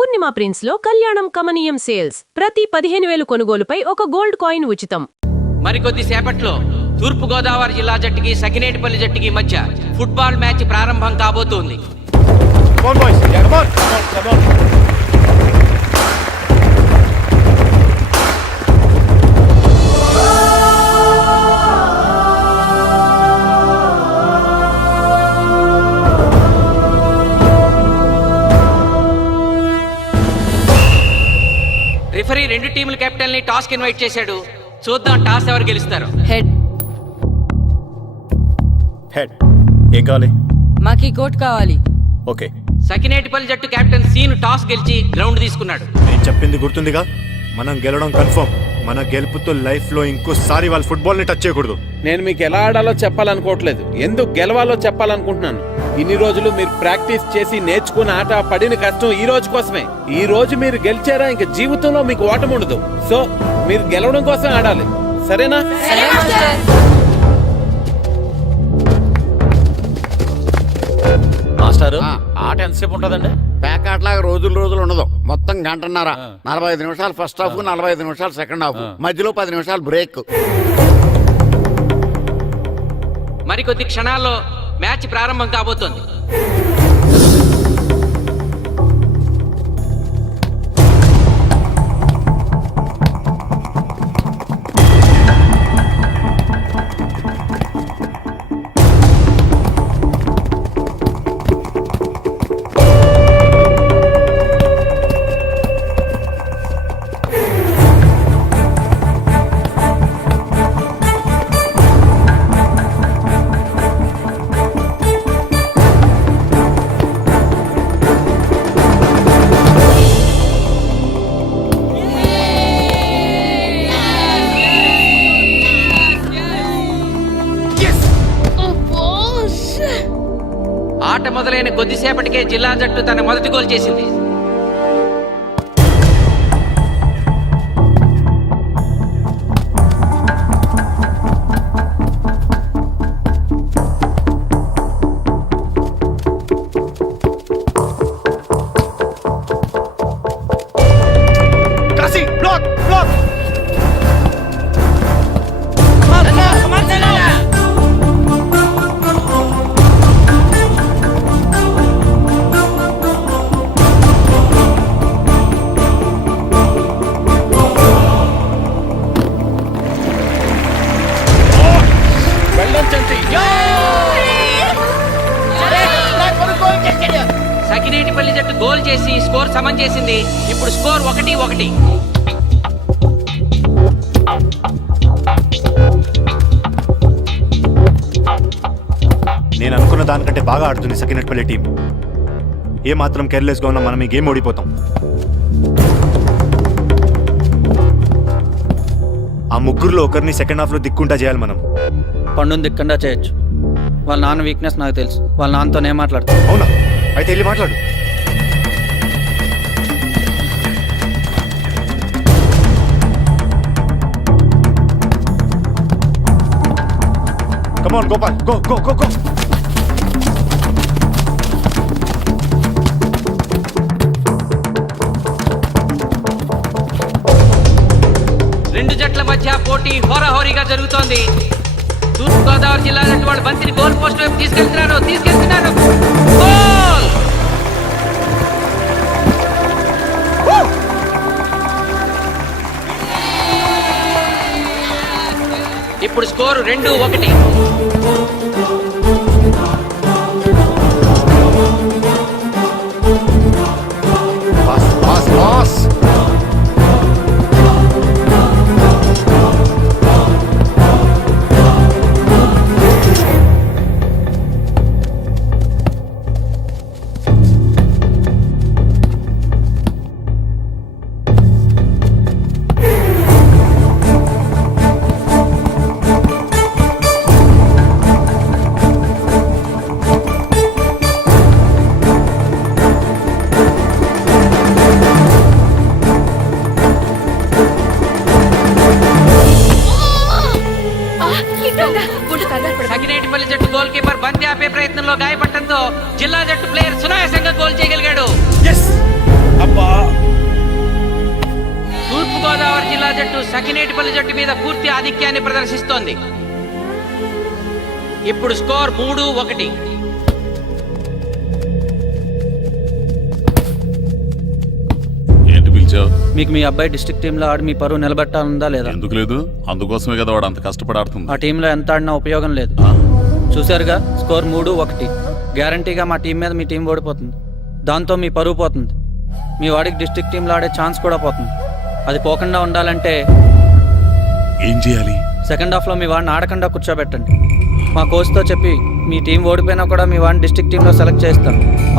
పూర్ణిమ prince లో కళ్యాణం కమనీయం సేల్స్ ప్రతి 15,000 కొనుగోలుపై ఒక గోల్డ్ కాయిన్ ఉచితం. మరికొద్ది సేపట్లో తూర్పుగోదావరి జిల్లా జట్టుకి సకినేటిపల్లి జట్టుకి మధ్య ఫుట్బాల్ మ్యాచ్ ప్రారంభం కాబోతోంది. రిఫరీ రెండు టీముల కెప్టెన్ ని టాస్ కి ఇన్వైట్ చేశాడు. చూద్దాం టాస్ ఎవరు గెలుస్తారు. హెడ్. హెడ్. ఏం కావాలి? మాకి కోట్ కావాలి. ఓకే. సకినేటిపల్లి జట్టు కెప్టెన్ సీను టాస్ గెలిచి గ్రౌండ్ తీసుకున్నాడు. నేను చెప్పింది గుర్తుందిగా, మనం గెలవడం కన్ఫర్మ్. మన గెలుపుతో లైఫ్ లో ఇంకోసారి వాళ్ళ ఫుట్బాల్ ని టచ్ చేయకూడదు. నేను మీకు ఎలా ఆడాలో చెప్పాలనుకోవట్లేదు, ఎందుకు గెలవాలో చెప్పాలనుకుంటున్నాను. ఇన్ని రోజులు మీరు ప్రాక్టీస్ చేసి నేర్చుకున్న ఆట పడిన కష్టం ఈ రోజు కోసమే. ఈ రోజు మీరు గెలిచారా ఇంక జీవితంలో మీకు ఓటమి ఉండదు. సో మీరు గెలవడం కోసం ఆడాలి, సరేనా? మాస్టర్, ఆట ఎంతసేపు ఉంటుందండి? పేకాట్లాగా రోజులు ఉండదు. మొత్తం గంటన్నర. 45 నిమిషాలు ఫస్ట్ హాఫ్, 45 నిమిషాలు సెకండ్ హాఫ్, మధ్యలో 10 నిమిషాలు బ్రేక్. మరికొద్ది క్షణాల్లో మ్యాచ్ ప్రారంభం కాబోతోంది. ఆట మొదలైన కొద్దిసేపటికే జిల్లా జట్టు తన మొదటి గోల్ చేసింది. సకినేటిపల్లి జట్టు గోల్ చేసి స్కోర్ సమం చేసింది. ఇప్పుడు స్కోర్ 1-1. నేను అనుకున్న దానికంటే బాగా ఆడుతుంది సకినేటిపల్లి టీం. ఏ మాత్రం కేర్లెస్ గా ఉన్నా మనం ఈ గేమ్ ఓడిపోతాం. ఆ ముగ్గురులో ఒకరిని సెకండ్ హాఫ్ లో దిక్కుంటా చేయాలి మనం. పండుని దిక్కుండా చేయొచ్చు. వాళ్ళ నాన్న వీక్నెస్ నాకు తెలుసు. వాళ్ళ నాన్నతో నేను మాట్లాడతాను. అవునా? అయితే వెళ్ళి మాట్లాడు. Come on, Gopal. Go. రెండు జట్ల మధ్య పోటీ హోరాహోరీగా జరుగుతోంది. తూర్పుగోదావరి జిల్లా జట్టు వాళ్ళు బంతిని గోల్ పోస్ట్ వైపు తీసుకెళ్తున్నారు. గోల్! ఇప్పుడు స్కోరు 2-1. పాస్. జట్టు సకినేటిపల్లి జట్టు మీద పూర్తి ఆధిక్యాన్ని ప్రదర్శిస్తోంది. ఇప్పుడు స్కోర్ 3-1. ఏంటి పిలిచావు? మీకు మీ అబ్బాయి డిస్ట్రిక్ట్ టీంలో ఆడి మీ పరువు నిలబెట్టాలందా లేదా? ఎందుకు లేదు? అందుకోసమే కదా వాడు అంత కష్టపడి ఆడుతుంది. ఆ టీంలో ఎంత ఆడినా ఉపయోగం లేదు. చూశారుగా, స్కోర్ 3-1. గ్యారంటీగా మా టీం మీద మీ టీం ఓడిపోతుంది. దాంతో మీ పరువు పోతుంది. మీ వాడికి డిస్ట్రిక్ట్ టీంలో ఆడే ఛాన్స్ కూడా పోతుంది. అది పోకుండా ఉండాలంటే ఏం చేయాలి? సెకండ్ హాఫ్లో మీ వాడిని ఆడకుండా కూర్చోబెట్టండి. మా కోచ్తో చెప్పి మీ టీం ఓడిపోయినా కూడా మీ వాడిని డిస్ట్రిక్ట్ టీంలో సెలెక్ట్ చేస్తాం.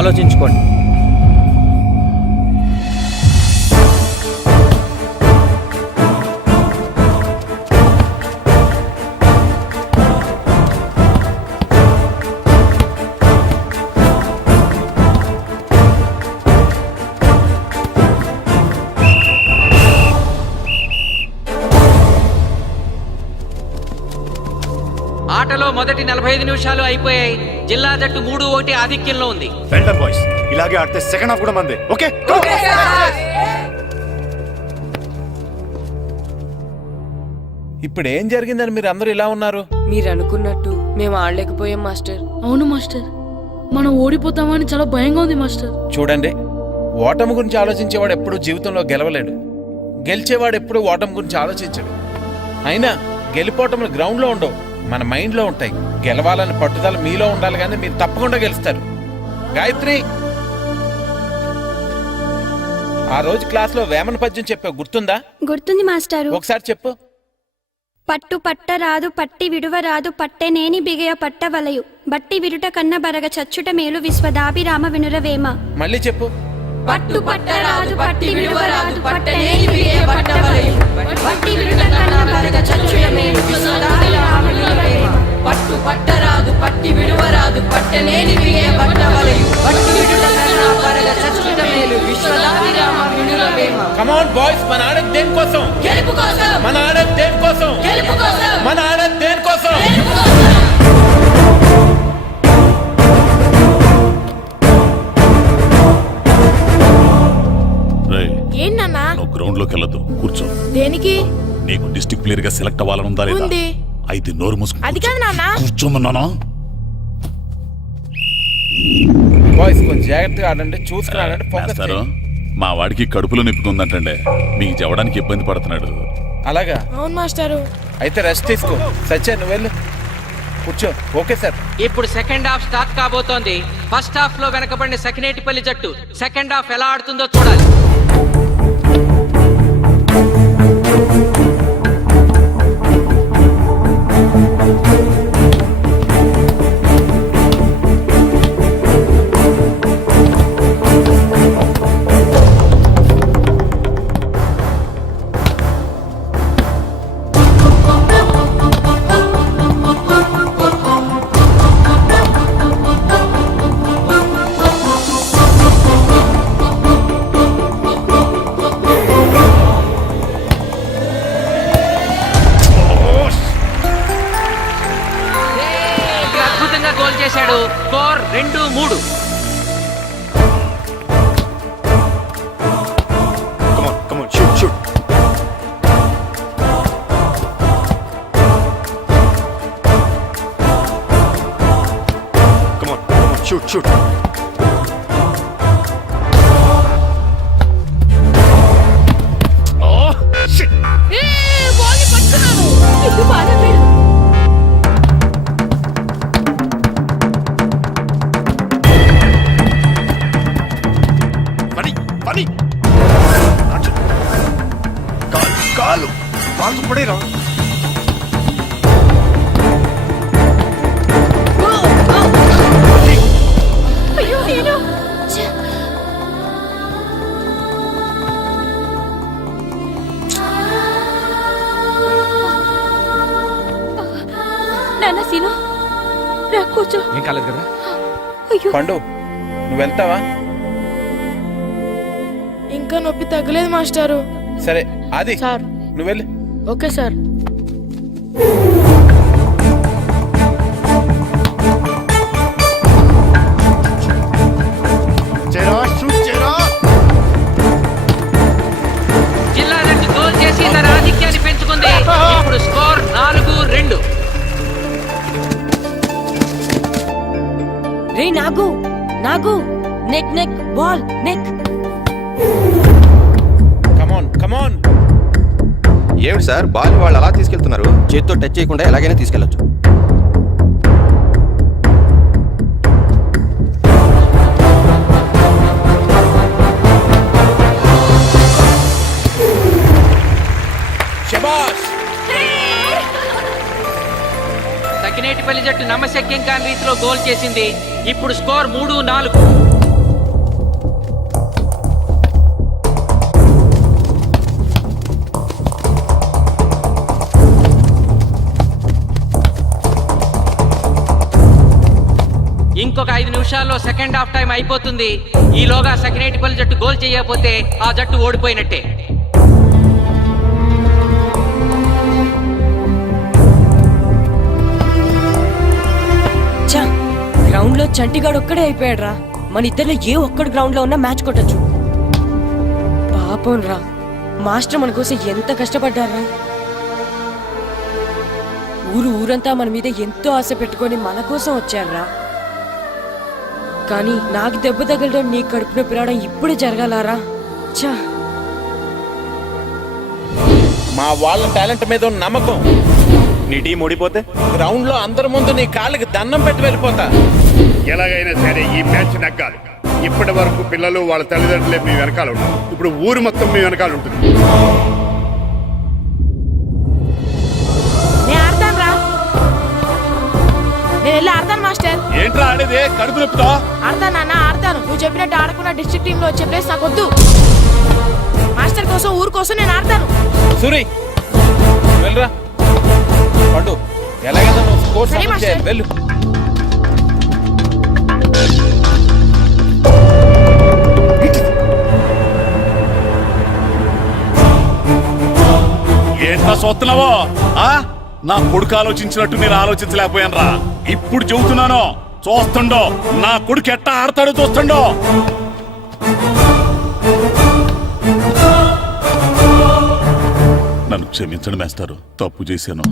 ఆలోచించుకోండి. ఆటలో మొదటి 45 నిమిషాలు అయిపోయాయి. జిల్లా జట్టు 3-1 ఆధిక్యంలో ఉంది. వెల్డన్ బాయ్స్, ఇలాగే ఆడితే సెకండ్ హాఫ్ కూడా మందే. ఓకే, ఇప్పుడు ఏం జరిగిందని మీరు అందరూ ఇలా ఉన్నారు? మీరు అనుకున్నట్టు మేము ఆడలేకపోయాం మాస్టర్. అవును మాస్టర్, మనం ఓడిపోతామని చాలా భయంగా ఉంది మాస్టర్. చూడండి, ఓటమి గురించి ఆలోచించేవాడు ఎప్పుడు జీవితంలో గెలవలేడు. గెలిచేవాడు ఎప్పుడు ఓటమి గురించి ఆలోచించడు. అయినా గెలిపోవటంలో గ్రౌండ్లో ఉండవు, మన మైండ్లో ఉంటాయి. గెలవాలని పట్టుదల మీలో ఉండాలి, కానీ మీరు తప్పకుండా గెలుస్తారు. గాయత్రి, ఆ రోజు క్లాస్లో వేమన పద్యం చెప్పావు, గుర్తుందా? గుర్తుంది మాస్టారు. ఒకసారి చెప్పు. పట్టు పట్టరాదు పట్టి విడువరాదు పట్టెనేని బిగయ పట్టవలయు బట్టి విరుట కన్న బరగ చచ్చుట మేలు విశ్వదాభిరామ వినురవేమ. మళ్ళీ చెప్పు. పట్టు పట్టరాదు పట్టి విడువరాదు పట్టనేని బిగే పట్టవలయు బట్టి విరుట కన్న బరగ చచ్చుట మేలు విశ్వదాభిరామ వినురవేమ. పట్టు పట్టరాదు పట్టి విడువరాదు పట్టనేని బిగే పట్టవలయు బట్టి విడుట కన్న బరగ చచ్చుట మేలు విశ్వదాభిరామ వినురవేమ. కమ్ ఆన్ బాయ్స్, మన ఆడేది దేనికోసం? గెలుపు కోసం. మన ఆడేది దేనికోసం? గెలుపు కోసం. మన ఆడేది దేనికోసం? గెలుపు కోసం. రేయ్, ఏంటన్నా? నువ్వు గ్రౌండ్ లోకి వెళ్ళొద్దు, కూర్చో. దేనికి? నీకు డిస్ట్రిక్ట్ ప్లేయర్ గా సెలెక్ట్ అవ్వాలనుందా లేదా? ఉంది. అయితే నోరు మూసుకుని అది కాదు నాన్న. కూర్చోమన్నానా? బాయ్స్ కొంచెం జాగ్రత్తగా ఆడండి, చూసుకుని ఆడండి, ఫోకస్ మాస్టారు, చేయండి. మా వాడికి కడుపులో నొప్పికుందంటండే, మీకు చెప్పడానికి ఇబ్బంది పడుతున్నాడు. అలాగా? అవును మాస్టారు. అయితే రెస్ట్ తీసుకో. సత్య, నువ్వు వెళ్ళు, కూర్చో. Okay sir. ఇప్పుడు సెకండ్ హాఫ్ స్టార్ట్ కాబోతోంది. ఫస్ట్ హాఫ్ లో వెనకబడిన సకినేటిపల్లి జట్టు సెకండ్ హాఫ్ ఎలా ఆడుతుందో చూడాలి. అద్భుతంగా గోల్ చేశాడు. Score 2-3. come on, shoot. Come on, shoot. Oh, shit. ఇది బాగా వేడు. పని కాలు పడేరా. అయ్యో నేను నాన్న సీను రా కూర్చో. ఏం కాలేదు కదా? అయ్యో పండు, నువ్వు వెళ్తావా? ఇంకా నొప్పి తగ్గలేదు మాస్టారు. సరే, అది సార్. నువ్వు వెళ్ళు. Okay sir. షూట్ చేయరా. జిల్లా జట్టు గోల్ చేసి తన ఆధిక్యాన్ని నాగు నాగు నెక్ నెక్ బాల్ నెక్. కమాన్ కమాన్. ఏమిటి సార్ బాల్ వాళ్ళు అలా తీసుకెళ్తున్నారు? చేతితో టచ్ చేయకుండా ఎలాగైనా తీసుకెళ్లొచ్చు. శబాష్. సకినేటిపల్లి జట్టు నమ్మశక్యం కాని రీతిలో గోల్ చేసింది. ఇప్పుడు స్కోర్ 3-4. ఇంకొక 5 నిమిషాల్లో సెకండ్ హాఫ్ టైం అయిపోతుంది. ఈలోగా సకినేటిపల్లి జట్టు గోల్ చేయకపోతే ఆ జట్టు ఓడిపోయినట్టే. గ్రౌండ్ లో చంటిగాడు ఒక్కడే అయిపోయాడు రా. మన ఇద్దరిలో ఏ ఒక్కడు గ్రౌండ్ లో ఉన్నా మ్యాచ్ కొట్టచ్చు. పాపం రా, మాస్టర్ మన కోసం ఎంత కష్టపడ్డారా. ఊరంతా మన మీద ఎంతో ఆశ పెట్టుకొని మన కోసం వచ్చారా. కానీ నాకు దెబ్బ తగలడం, నీ కడుపు నొప్పి రావడం ఇప్పుడే జరగాలారా. చా, మా వాళ్ళ టాలెంట్ మీద ఉన్న నమ్మకం. నీ టీం ఓడిపోతే గ్రౌండ్ లో అందరి ముందు నీ కాళ్ళకి దండం పెట్టి వెళ్ళిపోతా. ఎలాగైనా సరే ఈ మ్యాచ్ నగ్గాలి. ఇప్పటి వరకు పిల్లలు వాళ్ళ తల్లిదండ్రులే మీ వెనకాల ఉంటారు. ఇప్పుడు ఊరు మొత్తం మీ వెనకాల ఉంటుంది. నేను ఆడతాను రా. నేను వెళ్ళి ఆడతాను మాస్టర్. ఏంట్రా ఆడేది? కడుపు నొప్పుతో ఆడతాను నాన్న, ఆడతాను. నువ్వు చెప్పినట్టు ఆడకుండా డిస్ట్రిక్ట్ టీమ్ లో వచ్చే ప్లేస్ నాకు వద్దు. మాస్టర్ కోసం, ఊరు కోసం నేను ఆడతాను. సూరి వెళ్ళరా. పండు ఎలాగైనా నువ్వు స్కోర్ సరే సాధించే. మాస్టర్. వెళ్ళు. ఏంట్రా చూస్తున్నావో? నా కొడుకు ఆలోచించినట్టు నేను ఆలోచించలేకపోయాను రా. ఇప్పుడు చెబుతున్నాను, చూస్తుండో నా కొడుకు ఎట్టా ఆడతాడో చూస్తుండో. నన్ను క్షమించండి మేస్టారు, తప్పు చేశాను.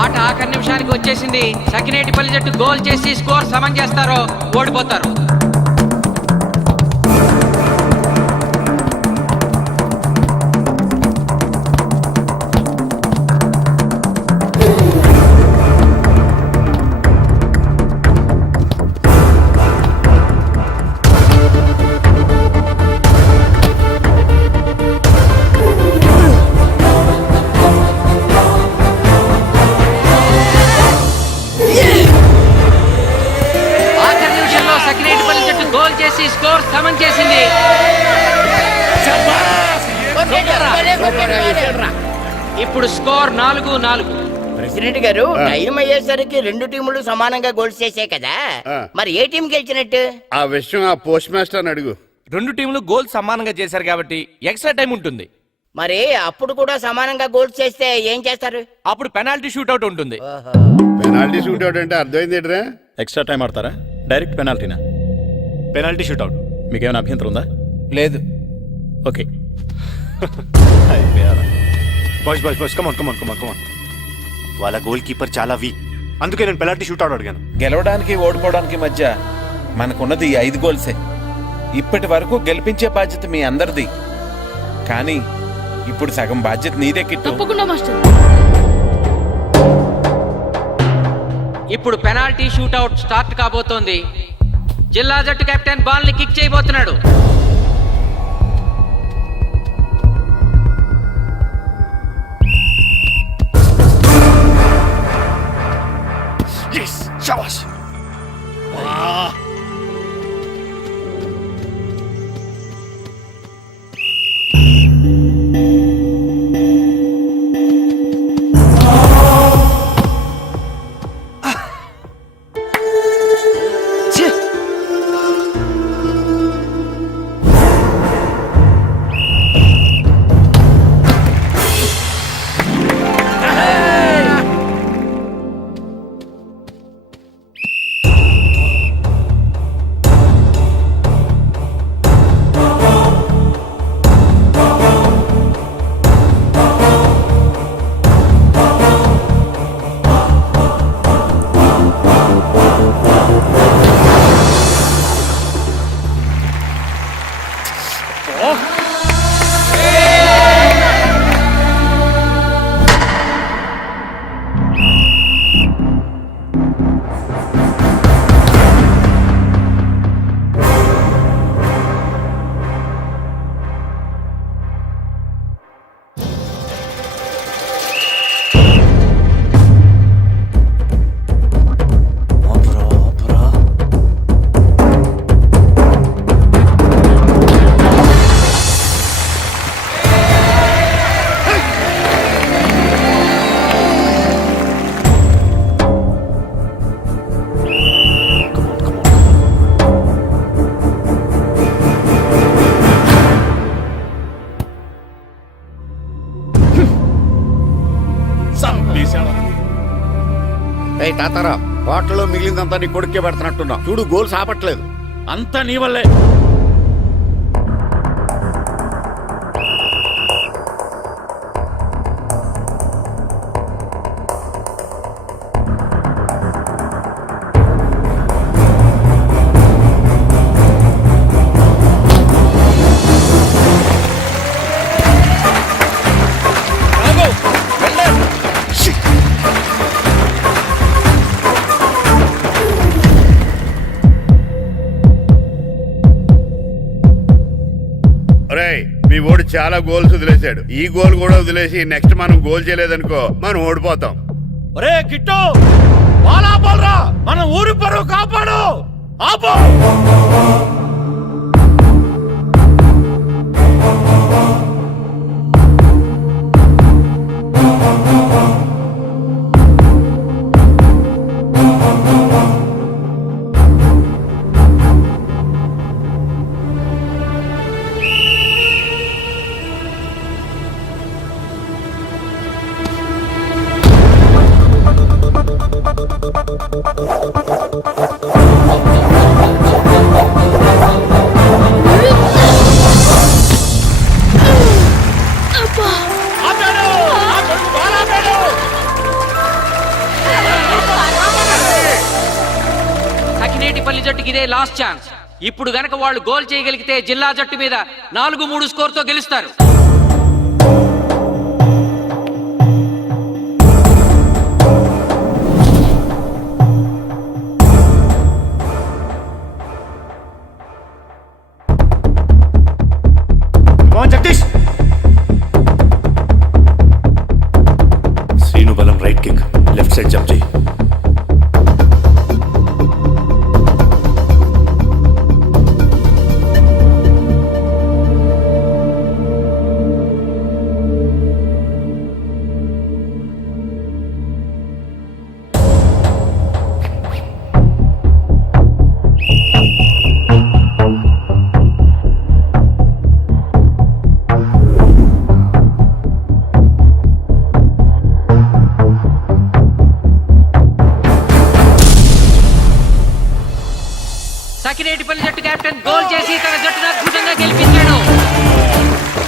ఆట ఆఖరి నిమిషానికి వచ్చేసింది. సకినేటిపల్లి జట్టు గోల్ చేసి స్కోర్ సమం చేస్తారో ఓడిపోతారు. స్కోర్ సమం చేసింది. ఇప్పుడు స్కోర్ 4-4. ప్రెసిడెంట్ గారు, టైం అయ్యేసరికి రెండు టీములు సమానంగా గోల్స్ చేసే కదా, మరి ఏ టీం గెలిచినట్టు? ఆ విషయం ఆ పోస్ట్ మాస్టర్ అడుగు. రెండు టీంలు గోల్ సమానంగా చేశారు కాబట్టి ఎక్స్ట్రా టైం ఉంటుంది. మరి అప్పుడు కూడా సమానంగా గోల్స్ చేస్తే ఏం చేస్తారు? అప్పుడు పెనాల్టీ షూట్అవుట్ ఉంటుంది. పెనాల్టీ షూట్అవుట్ అంటే అర్థమైంది ఏంట్రా? ఎక్స్ట్రా టైం ఆడతారా? డైరెక్ట్ పెనాల్టీనా? Penalty shootout. మీకేమైనా అభ్యంతరం ఉందా? లేదు. ఓకే. Boys come on. వాళ్ళ గోల్ కీపర్ చాలా వీక్, అందుకే నేను పెనాల్టీ షూట్అవుట్ అడిగాను. గెలవడానికి ఓడిపోవడానికి మధ్య మనకున్నది 5 గోల్సే. ఇప్పటి వరకు గెలిపించే బాధ్యత మీ అందరిది. కానీ ఇప్పుడు సగం బాధ్యత నీదే కిట్టు. తప్పకుండా మాస్టర్. ఇప్పుడు పెనాల్టీ షూట్అవుట్ స్టార్ట్ కాబోతోంది. జిల్లా జట్టు కెప్టెన్ బాల్ ని కిక్ చేయబోతున్నాడు. ఏయ్ తాతారా, హోటల్లో మిగిలిందంతా నీ కొడుకే పెడుతున్నట్టున్నావు. చూడు గోల్స్ ఆపట్లేదు. అంతా నీ వల్లే. మీ ఓడి చాలా గోల్స్ వదిలేశాడు. ఈ గోల్ కూడా వదిలేసి నెక్స్ట్ మనం గోల్ చేయలేదనుకో మనం ఓడిపోతాం. ఒరే కిట్టు, బాల్ ఆపాలరా, మన ఊరి పరువు కాపాడు. ఆపో. సకినేటిపల్లి జట్టుకి ఇదే లాస్ట్ ఛాన్స్. ఇప్పుడు గనక వాళ్ళు గోల్ చేయగలిగితే జిల్లా జట్టు మీద 4-3 స్కోర్ తో గెలుస్తారు. జగదీష్, శ్రీను బలం right kick, left side jump చేయి. సకినేటిపల్లి జట్టు కెప్టెన్ గోల్ చేసి తన జట్టును అద్భుతంగా గెలిపించాడు.